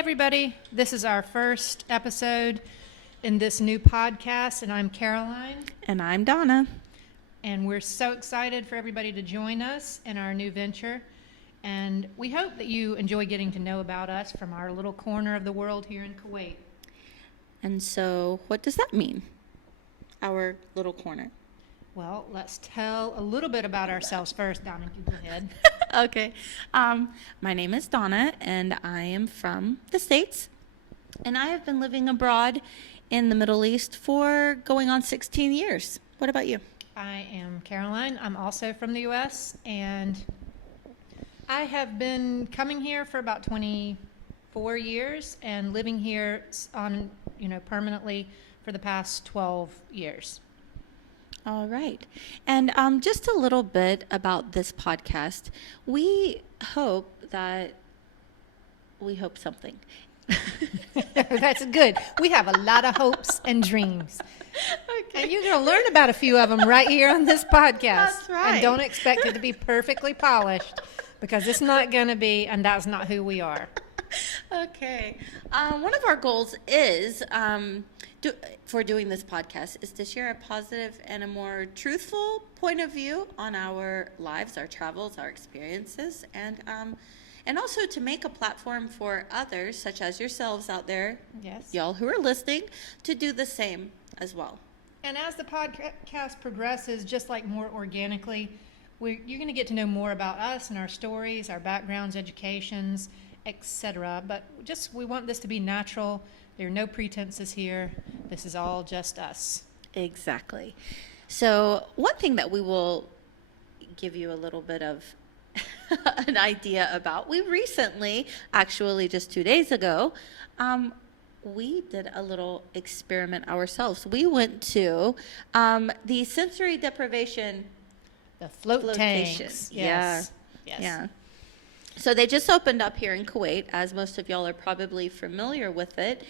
everybody. This is our first episode in this new podcast, and I'm Caroline. And I'm Donna. And we're so excited for everybody to join us in our new venture. And we hope that you enjoy getting to know about us from our little corner of the world here in Kuwait. And so what does that mean, our little corner? Well, let's tell a little bit about ourselves first. Donna, you go ahead. Okay. My name is Donna, and I am from the States. And I have been living abroad in the Middle East for going on 16 years. What about you? I am Caroline. I'm also from the U.S., and I have been coming here for about 24 years and living here permanently for the past 12 years. All right. And just a little bit about this podcast. We hope something. That's good. We have a lot of hopes and dreams. Okay. And you're going to learn about a few of them right here on this podcast. That's right. And don't expect it to be perfectly polished, because it's not going to be, and that's not who we are. Okay. One of our goals is, for doing this podcast, is to share a positive and a more truthful point of view on our lives, our travels, our experiences, and also to make a platform for others, such as yourselves out there, yes, y'all who are listening, to do the same as well. And as the podcast progresses, just like more organically, you're going to get to know more about us and our stories, our backgrounds, educations, etc. But we want this to be natural. There are no pretenses here. This is all just us. Exactly. So one thing that we will give you a little bit of an idea about, we recently, actually just 2 days ago, we did a little experiment ourselves. We went to the sensory deprivation, the float tanks. Yes. Yeah. So they just opened up here in Kuwait, as most of y'all are probably familiar with it.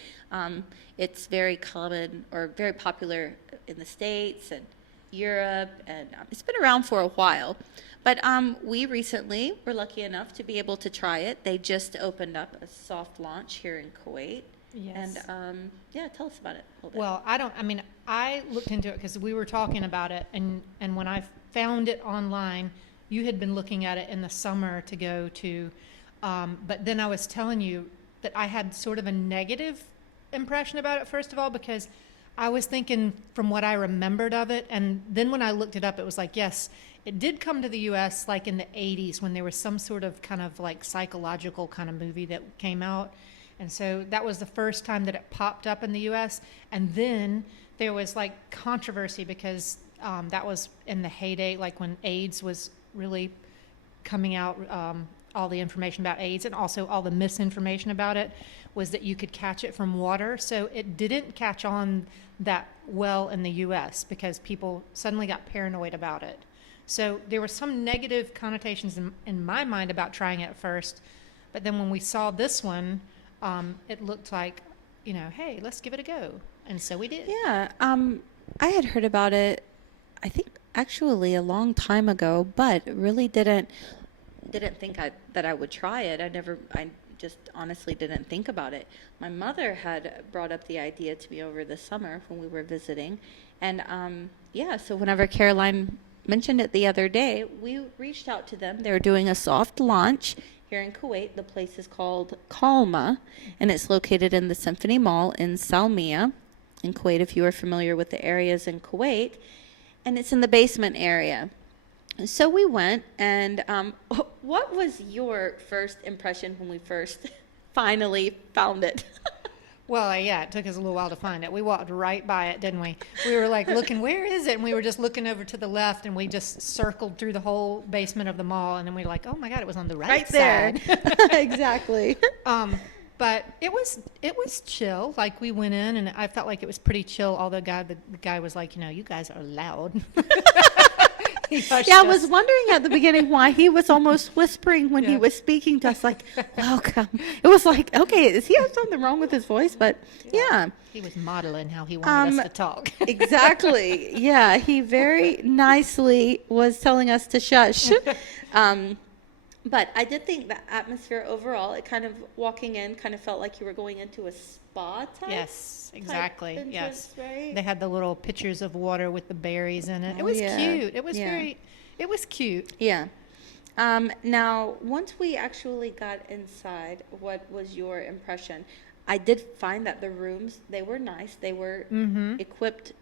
It's very common or very popular in the States and Europe, and it's been around for a while. But we recently were lucky enough to be able to try it. They just opened up a soft launch here in Kuwait. Yes. And tell us about it a little bit. Well, I looked into it because we were talking about it, and when I found it online, you had been looking at it in the summer to go to, but then I was telling you that I had sort of a negative impression about it, first of all, because I was thinking from what I remembered of it, and then when I looked it up, it was like, yes, it did come to the U.S. like in the 80s when there was some sort of kind of like psychological kind of movie that came out. And so that was the first time that it popped up in the U.S. And then there was like controversy because that was in the heyday, like when AIDS was really coming out, all the information about AIDS and also all the misinformation about it was that you could catch it from water. So it didn't catch on that well in the U.S. because people suddenly got paranoid about it. So there were some negative connotations in my mind about trying it at first. But then when we saw this one, it looked like, hey, let's give it a go. And so we did. Yeah. I had heard about it, I think, actually a long time ago, but really didn't think that I would try it. I just honestly didn't think about it. My mother had brought up the idea to me over the summer when we were visiting. And so whenever Caroline mentioned it the other day, we reached out to them. They were doing a soft launch here in Kuwait. The place is called Kalma, and it's located in the Symphony Mall in Salmiya in Kuwait, if you are familiar with the areas in Kuwait. And it's in the basement area. So we went, and what was your first impression when we first finally found it? Well, yeah, it took us a little while to find it. We walked right by it, didn't we? We were like looking, where is it? And we were just looking over to the left, and we just circled through the whole basement of the mall, and then we were like, oh my God, it was on the right there. side. Exactly. But it was chill. Like we went in, and I felt like it was pretty chill. Although the guy was like, you guys are loud. I was wondering at the beginning why he was almost whispering when he was speaking to us, like, welcome. It was like, okay, does he have something wrong with his voice? But yeah. He was modeling how he wanted us to talk. Exactly. Yeah, he very nicely was telling us to shush. But I did think the atmosphere overall, it kind of walking in kind of felt like you were going into a spa type. Yes, exactly. Type Yes. entrance, right? They had the little pitchers of water with the berries in it. It Oh, was yeah. cute. It was Yeah. it was cute. Yeah. Now, once we actually got inside, what was your impression? I did find that the rooms, they were nice. They were equipped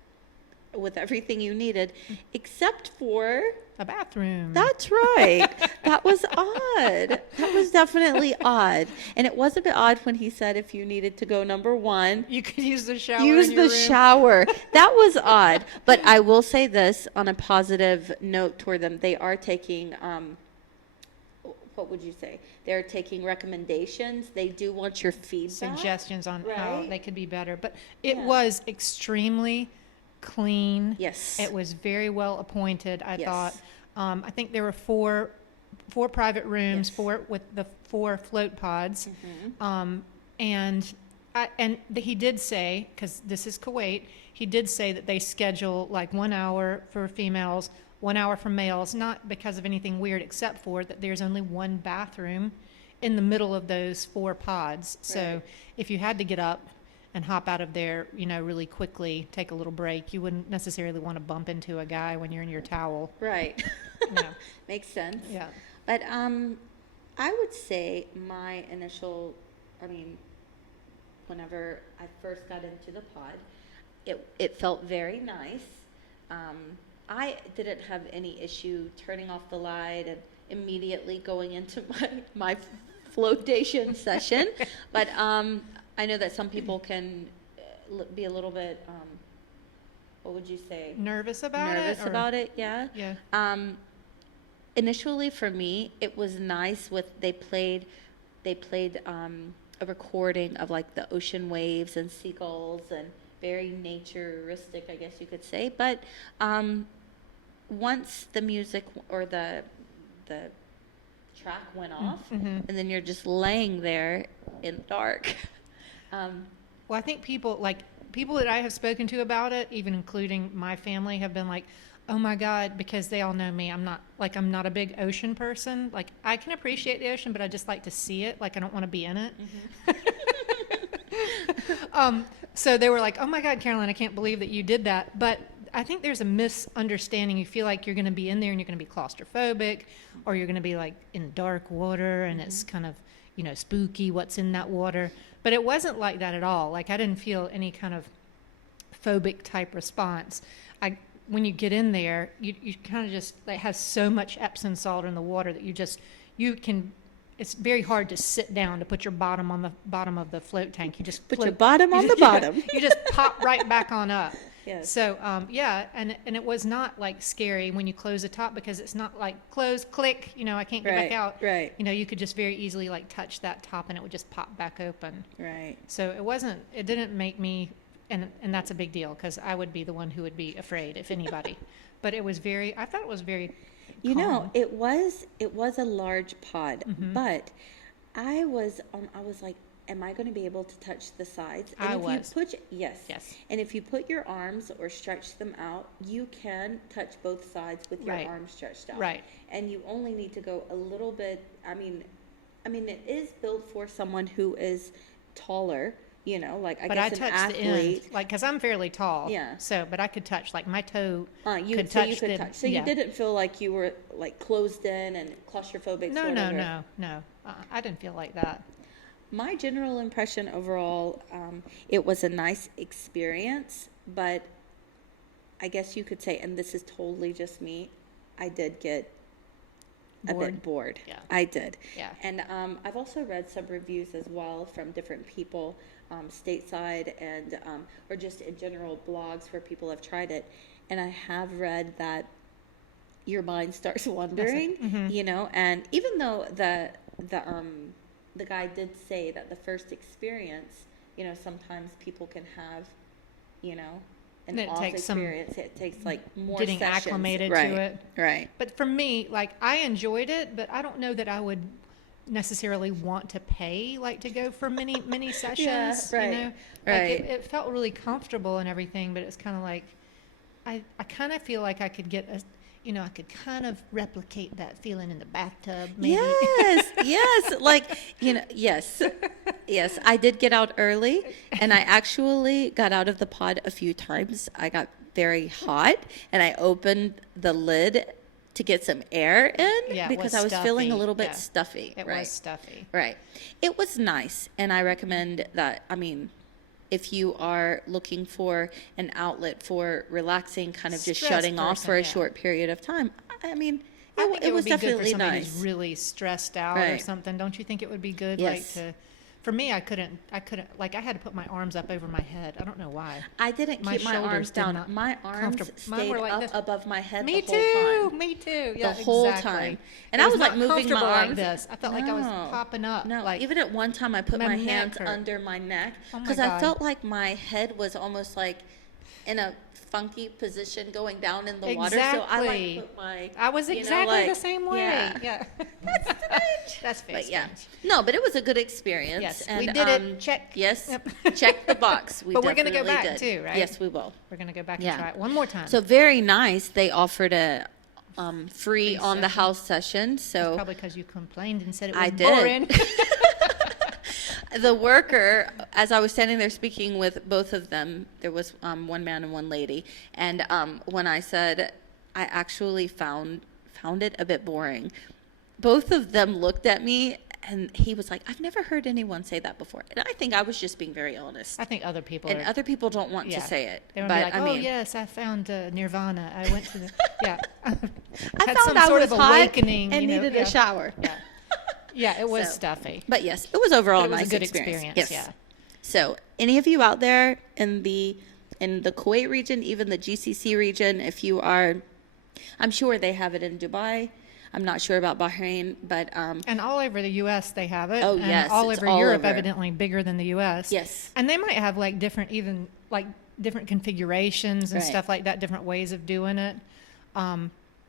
with everything you needed, except for, A bathroom. that's right. That was odd. That was definitely odd. And it was a bit odd when he said if you needed to go number one, You could use the shower use in your the room. shower. That was odd. But I will say this on a positive note toward them. They are taking, what would you say? They're taking recommendations. They do want your feedback. Suggestions on how Right? they could be better. But it Yeah. was extremely clean. Yes. It was very well appointed, I Yes. thought. I think there were four private rooms, Yes. four with the 4 float pods. Mm-hmm. He did say, because this is Kuwait, he did say that they schedule like 1 hour for females, 1 hour for males, not because of anything weird, except for that there's only one bathroom in the middle of those 4 pods. So Right. if you had to get up and hop out of there, really quickly, take a little break, you wouldn't necessarily want to bump into a guy when you're in your towel. Right. No. Makes sense. Yeah. But I would say my initial, whenever I first got into the pod, it felt very nice. I didn't have any issue turning off the light and immediately going into my flotation session. But I know that some people can be a little bit, what would you say? Nervous about it? Nervous about it, yeah. Yeah. Initially for me, it was nice they played a recording of like the ocean waves and seagulls and very naturistic, I guess you could say. But once the music or the track went off, and then you're just laying there in the dark. Well, I think people that I have spoken to about it, even including my family, have been like, "Oh my God," because they all know me. I'm not a big ocean person. Like, I can appreciate the ocean, but I just like to see it. Like, I don't want to be in it. So they were like, "Oh my God, Caroline, I can't believe that you did that." But I think there's a misunderstanding. You feel like you're going to be in there and you're going to be claustrophobic, or you're going to be like in dark water and it's kind of, spooky what's in that water. But it wasn't like that at all. Like, I didn't feel any kind of phobic type response. When you get in there, you kind of just, it has so much Epsom salt in the water that it's very hard to sit down to put your bottom on the bottom of the float tank. You just Put your float- bottom on the bottom. You just pop right back on up. Yes. So, and it was not like scary when you close the top, because it's not like close, click, I can't get back out. Right. You could just very easily like touch that top and it would just pop back open. Right. So it didn't make me, and that's a big deal, because I would be the one who would be afraid, if anybody. But I thought it was very calm. It was a large pod, but I was like, am I going to be able to touch the sides? And I if was. you put yes. And if you put your arms or stretch them out, you can touch both sides with your Right. arms stretched out. Right. And you only need to go a little bit. I mean, it is built for someone who is taller. Like I But guess I an touched the end, athlete. because I'm fairly tall. Yeah. So, but I could touch, like my toe You could so touch you could the. touch. So yeah. you didn't feel like you were like closed in and claustrophobic. No, sort no, of, or- no. I didn't feel like that. My general impression overall, it was a nice experience, but I guess you could say, and this is totally just me, I did get a bit bored. Yeah. I did. Yeah. And I've also read some reviews as well from different people, stateside and or just in general blogs where people have tried it, and I have read that your mind starts wandering, and even though the guy did say that the first experience, sometimes people can have, an And it off takes some experience. It takes like more getting sessions. acclimated Right. to it. Right. But for me, like, I enjoyed it, but I don't know that I would necessarily want to pay to go for many sessions. right, Like, it felt really comfortable and everything, but it's kind of like I kind of feel like I could get I could kind of replicate that feeling in the bathtub, maybe. Yes. Like, yes. Yes, I did get out early, and I actually got out of the pod a few times. I got very hot, and I opened the lid to get some air in Yeah, it because was I was feeling a stuffy. little bit Yeah. stuffy. It Right. was stuffy. Right. It was nice, and I recommend that. I mean, if you are looking for an outlet for relaxing, kind of just Stressed shutting off person, for a yeah. short period of time, I mean, I think it would was be good for definitely somebody nice. who's really stressed out or Right. something. Don't you think it would be good? Yes. For me, I couldn't, like, I had to put my arms up over my head. I don't know why. I didn't My keep my shoulders arms did down. not My arms comfortable. Mine stayed were like up this. above my head Me the whole too. time. Me too. Yeah, The whole exactly. time. It And I was like not moving my comfortable arms. like this. I felt like I was No. popping up. No, like, even at one time I put my my neck hands hurt. under my neck Oh my because I God. felt like my head was almost like in a funky position going down in the water. So I Exactly. like put my. I was exactly the same way. Yeah. That's strange. That's very But yeah, strange. no, but it was a good experience. Yes, and, we did it. Check. Yes, Yep. check the box. We But we're gonna go definitely back did. too, right? Yes, we will. We're going to go back Yeah. and try it one more time. So very nice. They offered a free Free on the session. house session. So Probably because you complained and said it was I did. boring. the worker, as I was standing there speaking with both of them, there was one man and one lady, and when I said I actually found it a bit boring, both of them looked at me, and he was like, "I've never heard anyone say that before," and I think I was just being very honest. I think other people And are. other people don't want Yeah. to say it, They would but be like, I "Oh mean, yes, I found Nirvana. I went to the yeah." I had found some I sort was of hot awakening and you know, needed yeah. a shower. Yeah, yeah, it was So, stuffy. But yes, it was overall But it was nice a good experience. experience. Yes. Yeah. So, any of you out there in the Kuwait region, even the GCC region, if you are, I'm sure they have it in Dubai. I'm not sure about Bahrain, but And all over the U.S. they have it. Oh, and yes, all it's over all Europe, over. evidently bigger than the U.S. yes, And they might have like different, even like different configurations and Right. stuff like that, different ways of doing it.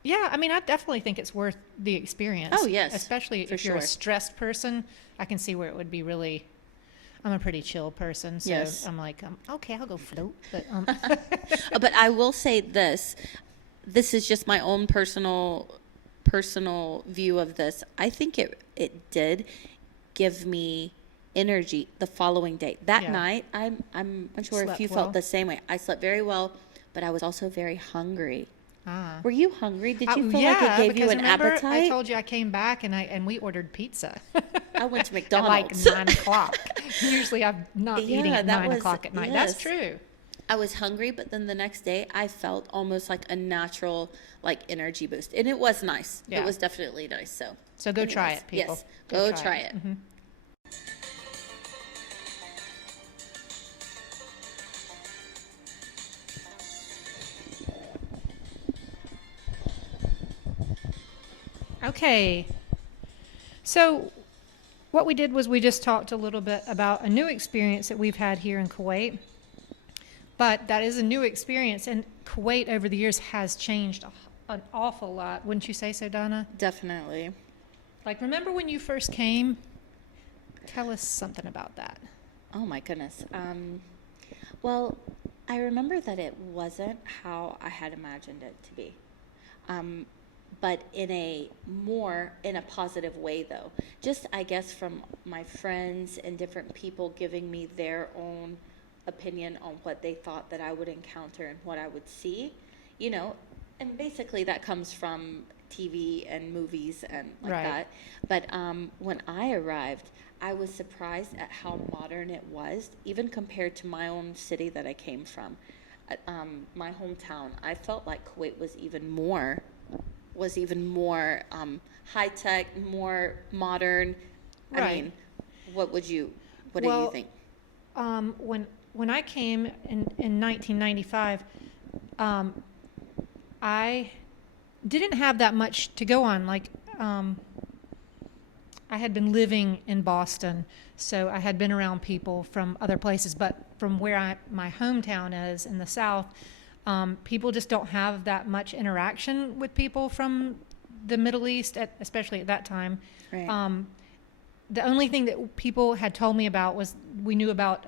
Yeah, I mean, I definitely think it's worth the experience. Oh, yes, Especially for if you're a sure. stressed person. I can see where it would be really. I'm a pretty chill person, so Yes. I'm like, okay, I'll go float. But but I will say this. This is just my own personal view of this. I think it did give me energy the following day. That Yeah. night, I'm unsure if Slept you well? felt the same way. I slept very well, but I was also very hungry. ah. Were you hungry? Did you feel yeah, like it gave you because an remember, appetite? I told you I came back and we ordered pizza. I went to At like McDonald's. 9 o'clock. Usually I'm not Yeah, eating at that 9 was- o'clock at night. yes. That's true. I was hungry, but then the next day I felt almost like a natural energy boost, and it was nice. Yeah. It was definitely nice. So go try anyways, it, people. Yes, go try it. Mhm. Okay. So what we did was we just talked a little bit about a new experience that we've had here in Kuwait. But that is a new experience, and Kuwait over the years has changed an awful lot. Wouldn't you say so, Donna? Definitely. Like, remember when you first came? Tell us something about that. Oh my goodness. Well, I remember that it wasn't how I had imagined it to be. But in a positive way, though. Just, I guess, from my friends and different people giving me their own opinion on what they thought that I would encounter and what I would see, and basically that comes from TV and movies and like Right. that. But when I arrived, I was surprised at how modern it was, even compared to my own city that I came from. My hometown, I felt like Kuwait was even more high tech, more modern. I Right. mean, what do you Well, think? When I came in 1995, I didn't have that much to go on. Like, I had been living in Boston, so I had been around people from other places. But from where my hometown is in the South, people just don't have that much interaction with people from the Middle East, especially at that time. Right. The only thing that people had told me about was we knew about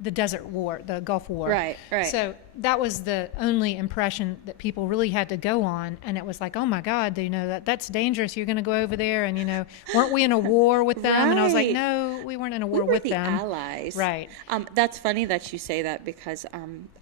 the desert war, the Gulf War. Right. So that was the only impression that people really had to go on. And it was like, oh my God, that's dangerous. You're going to go over there. And, weren't we in a war with them? And I was like, Right. no, we weren't in a We war were with the them. allies. Right. That's funny that you say that because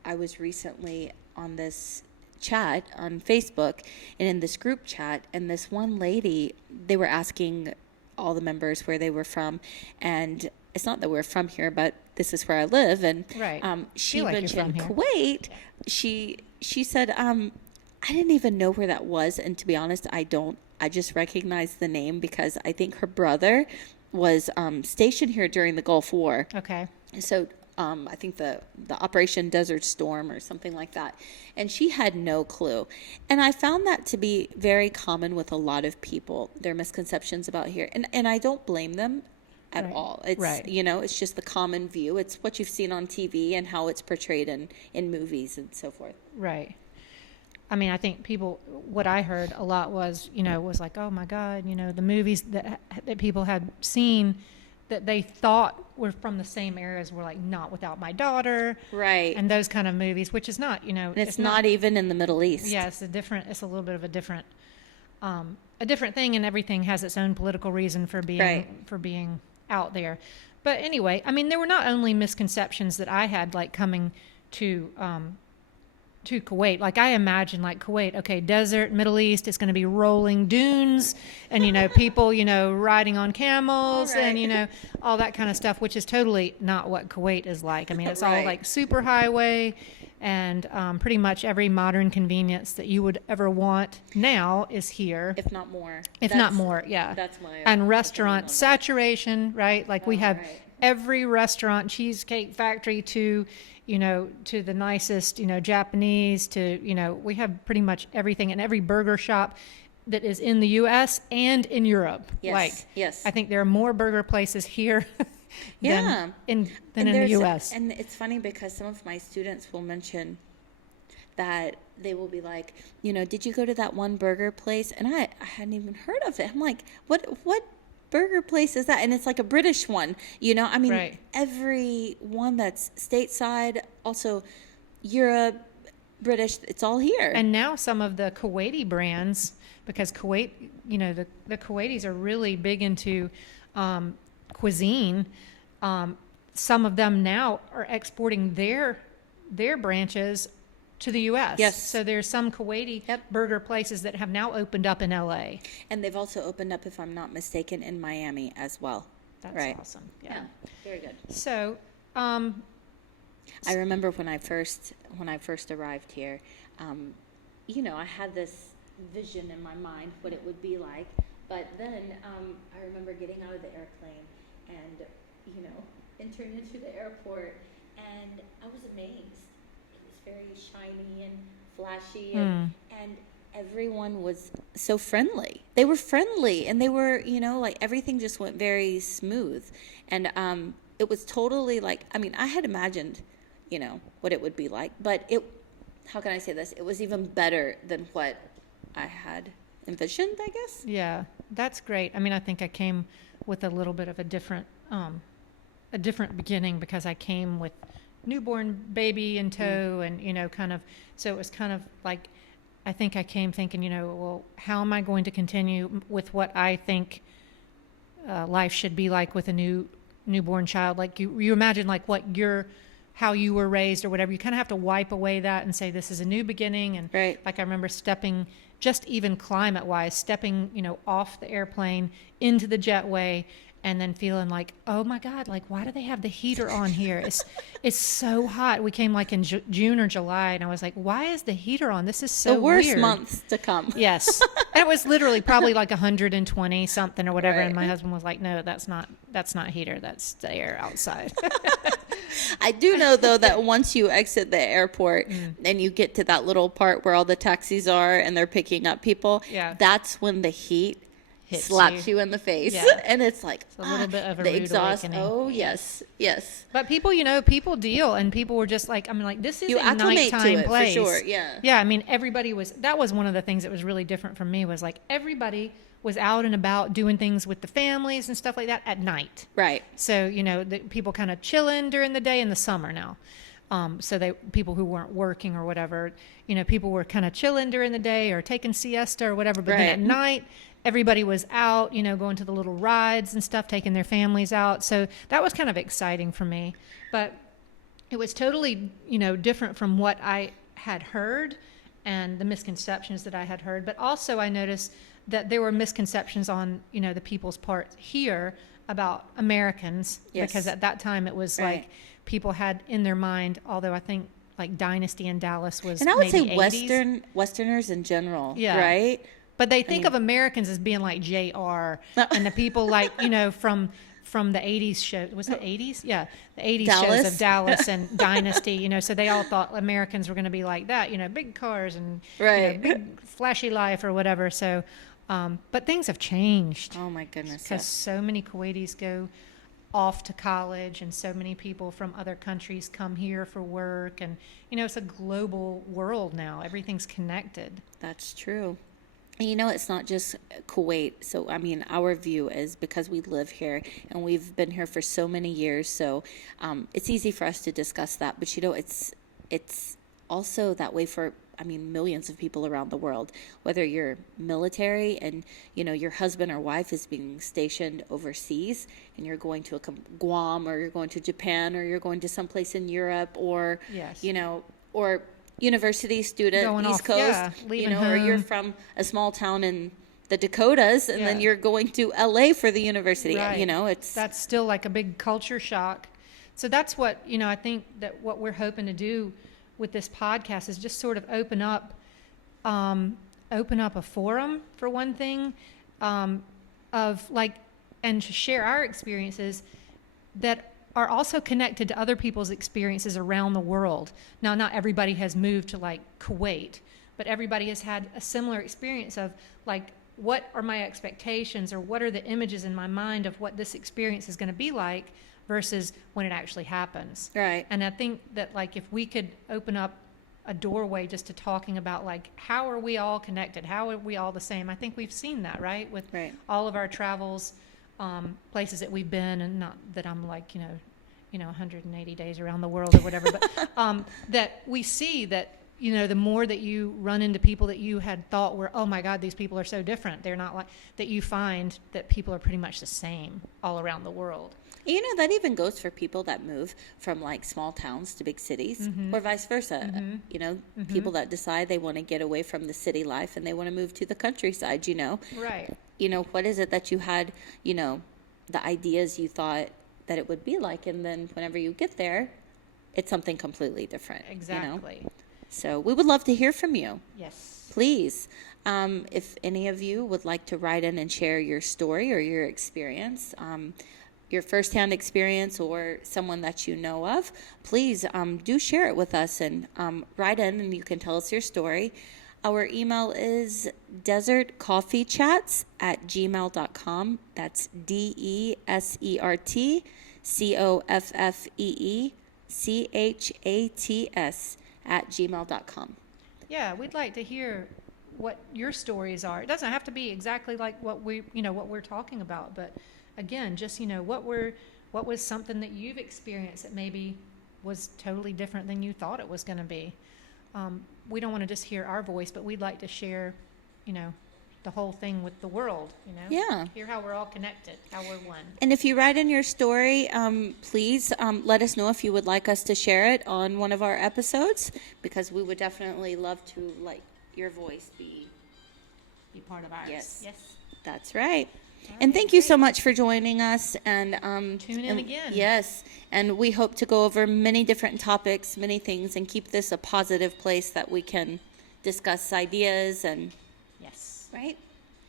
I was recently on this chat on Facebook and in this group chat, and this one lady, they were asking all the members where they were from, and it's not that we're from here, but this is where I live, and Right. she Feel like you're mentioned from Kuwait. She said, I didn't even know where that was, and to be honest, I just recognized the name because I think her brother was stationed here during the Gulf War. Okay. So I think the Operation Desert Storm or something like that. And she had no clue. And I found that to be very common with a lot of people, their misconceptions about here. And I don't blame them at Right. all. It's, Right. It's just the common view. It's what you've seen on TV and how it's portrayed in movies and so forth. Right. I mean, I think what I heard a lot was, was like, oh my God, the movies that people had seen that they thought were from the same eras were like Not Without My Daughter. Right. And those kind of movies, which is not, And it's not even in the Middle East. Yeah, it's a little bit of a different thing, and everything has its own political reason for being, Right. out there. But anyway, I mean, there were not only misconceptions that I had, like coming to Kuwait. Like I imagine like Kuwait, okay, desert, Middle East, it's going to be rolling dunes and, people, riding on camels Right. and, all that kind of stuff, which is totally not what Kuwait is like. I mean, it's all Right. like super highway and pretty much every modern convenience that you would ever want now is here. If not more. If not more, yeah. That's my And opinion restaurant on that. saturation, right? Like we have right. every restaurant, Cheesecake Factory to the nicest, Japanese to, we have pretty much everything, and every burger shop that is in the U.S. and in Europe. Yes, yes. I think there are more burger places here Yeah. than in the there's- U.S. And it's funny because some of my students will mention that they will be like, did you go to that one burger place? And I hadn't even heard of it. I'm like, what burger place is that? And it's like a British one, I mean, Right. every one that's stateside, also Europe, British, it's all here. And now some of the Kuwaiti brands, because Kuwait, the Kuwaitis are really big into cuisine. Some of them now are exporting their branches to the U.S. Yes. So there's some Kuwaiti Yep. burger places that have now opened up in L.A. And they've also opened up, if I'm not mistaken, in Miami as well. That's Right. awesome. Yeah, very good. So, I remember when I first arrived here, I had this vision in my mind what it would be like. But then I remember getting out of the airplane and entering into the airport, and I was amazed. It was very shiny and flashy, and everyone was so friendly. They were friendly, and they were like everything just went very smooth, and it was totally like, I mean, I had imagined what it would be like, but how can I say this? It was even better than what I had envisioned, I guess. yeah, that's great. I mean, I think I came with a little bit of a different beginning because I came with newborn baby in tow and, kind of, so it was kind of like, I think I came thinking, well, how am I going to continue with what I think life should be like with a newborn child? Like you imagine like how you were raised or whatever. You kind of have to wipe away that and say, this is a new beginning. And Right. like I remember stepping, just even climate wise, stepping, off the airplane into the jetway and then feeling like, oh my God, like why do they have the heater on here? It's so hot. We came like in June or July and I was like, why is the heater on? This is so The worst weird. months to come. Yes. And it was literally probably like 120 something or whatever. Right. And my husband was like, no, that's not heater. That's the air outside. I do know, though, that once you exit the airport and you get to that little part where all the taxis are and they're picking up people, Yeah. that's when the heat Hits slaps you. you in the face. Yeah. And it's like, a little bit of a the rude exhaust. awakening. Oh, yes, yes. But people deal, and people were just like, I mean, like, this is You a acclimate to nighttime it, for place. sure, yeah. Yeah, I mean, that was one of the things that was really different from me was like everybody was out and about doing things with the families and stuff like that at night. Right. So, the people kind of chilling during the day in the summer now. So people who weren't working or whatever, people were kind of chilling during the day or taking siesta or whatever. But then at night, everybody was out, going to the little rides and stuff, taking their families out. So that was kind of exciting for me. But it was totally, different from what I had heard and the misconceptions that I had heard. But also I noticed that there were misconceptions on, the people's part here about Americans. Yes. Because at that time it was like people had in their mind, although I think like Dynasty in Dallas was and I would say maybe 80s. Westerners in general, Yeah. right? But they think of Americans as being like JR and the people like, from the 80s show. Was it 80s? Yeah. The 80s Dallas. shows of Dallas and Dynasty, so they all thought Americans were going to be like that, big cars and big flashy life or whatever. So, but things have changed. Oh my goodness. Because so many Kuwaitis go off to college and so many people from other countries come here for work. And, it's a global world now. Everything's connected. That's true. And it's not just Kuwait. So, our view is because we live here and we've been here for so many years. So, it's easy for us to discuss that. But, it's also that way for, millions of people around the world. Whether you're military and, your husband or wife is being stationed overseas and you're going to Guam or you're going to Japan or you're going to someplace in Europe or, or university student, Going East off, Coast, leaving or you're home. from a small town in the Dakotas and then Yeah. you're going to LA for the university. Right. That's still like a big culture shock. So that's what, I think that what we're hoping to do with this podcast is just sort of open up a forum for one thing, of like, and to share our experiences that are also connected to other people's experiences around the world. Now, not everybody has moved to like Kuwait, but everybody has had a similar experience of like, what are my expectations or what are the images in my mind of what this experience is going to be like versus when it actually happens. Right. And I think that like if we could open up a doorway just to talking about like how are we all connected? How are we all the same? I think we've seen that, right? With all of our travels, places that we've been, and not that I'm like, 180 days around the world or whatever, but that we see that, the more that you run into people that you had thought were, oh my God, these people are so different. They're not like, that you find that people are pretty much the same all around the world. That even goes for people that move from like small towns to big cities or vice versa. People that decide they want to get away from the city life and they want to move to the countryside, Right. What is it that you had, the ideas you thought that it would be like, and then whenever you get there, it's something completely different. Exactly. So we would love to hear from you. Yes. Please, if any of you would like to write in and share your story or your experience, your firsthand experience or someone that you know of, please do share it with us and write in and you can tell us your story. Our email is desertcoffeechats@gmail.com. That's DESERTCOFFEECHATS@gmail.com. Yeah, we'd like to hear what your stories are. It doesn't have to be exactly like what we're talking about, but again, just what was something that you've experienced that maybe was totally different than you thought it was going to be. We don't want to just hear our voice, but we'd like to share, the whole thing with the world. Yeah. Hear how we're all connected, how we're one. And if you write in your story, please let us know if you would like us to share it on one of our episodes, because we would definitely love to let your voice be part of ours. Yes. That's right. And thank you so much for joining us. And tune in again. Yes. And we hope to go over many different topics, many things, and keep this a positive place that we can discuss ideas and. Yes. Right?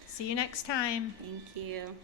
See you next time. Thank you.